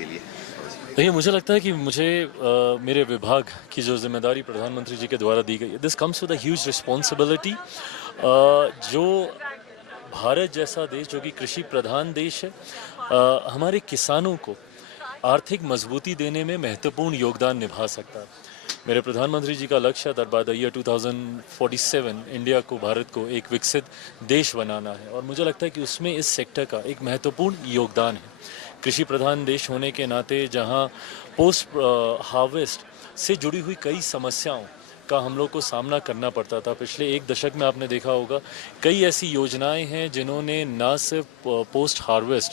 के लिए? देखिए, मुझे लगता है कि मुझे मेरे विभाग की जो ज़िम्मेदारी प्रधानमंत्री जी के द्वारा दी गई है, this comes with a huge responsibility. जो भारत जैसा देश जो कि कृषि प्रधान देश है, हमारे किसानों को आर्थिक मजबूती देने में महत्वपूर्ण योगदान निभा सकता है। मेरे प्रधानमंत्री जी का लक्ष्य है that by the year 2047 India को, भारत को एक विकसित देश बनाना है, और मुझे लगता है कि उसमें इस सेक्टर का एक महत्वपूर्ण योगदान है। कृषि प्रधान देश होने के नाते जहां पोस्ट हार्वेस्ट से जुड़ी हुई कई समस्याओं का हम लोग को सामना करना पड़ता था, पिछले एक दशक में आपने देखा होगा कई ऐसी योजनाएं हैं जिन्होंने न सिर्फ पोस्ट हार्वेस्ट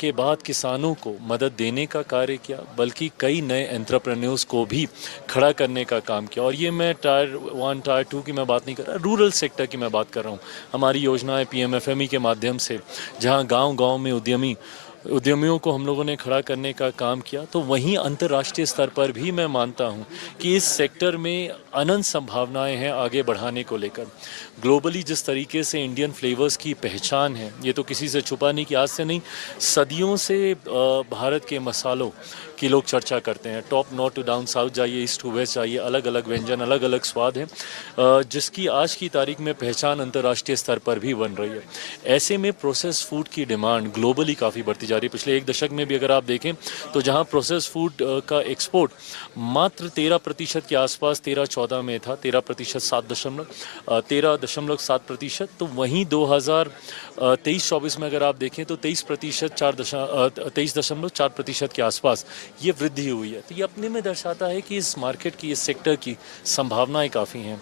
के बाद किसानों को मदद देने का कार्य किया, बल्कि कई नए एंटरप्रेन्योर्स को भी खड़ा करने का काम किया। और ये मैं टायर 1 टायर 2 की मैं बात नहीं कर रहा, रूरल सेक्टर की मैं बात कर रहा हूँ। हमारी योजनाएं पीएमएफएमई के माध्यम से जहाँ गांव-गांव में उद्यमियों को हम लोगों ने खड़ा करने का काम किया, तो वहीं अंतर्राष्ट्रीय स्तर पर भी मैं मानता हूं कि इस सेक्टर में अनंत संभावनाएं हैं आगे बढ़ाने को लेकर। ग्लोबली जिस तरीके से इंडियन फ्लेवर्स की पहचान है, ये तो किसी से छुपा नहीं कि आज से नहीं, सदियों से भारत के मसालों की लोग चर्चा करते हैं। Top north to down south जाइए, ईस्ट टू वेस्ट जाइए, अलग अलग व्यंजन, अलग अलग स्वाद हैं, जिसकी आज की तारीख में पहचान अंतर्राष्ट्रीय स्तर पर भी बन रही है। ऐसे में प्रोसेस फूड की डिमांड ग्लोबली काफ़ी बढ़ती जा रही है। पिछले एक दशक में भी अगर आप देखें तो जहां प्रोसेस फूड का एक्सपोर्ट मात्र 13% के आसपास 13-14 में था, 13.7%, तो वहीं 2023-24 में अगर आप देखें तो 23.4% के आसपास ये वृद्धि हुई है। तो ये अपने में दर्शाता है कि इस मार्केट की, इस सेक्टर की संभावनाएं काफ़ी हैं।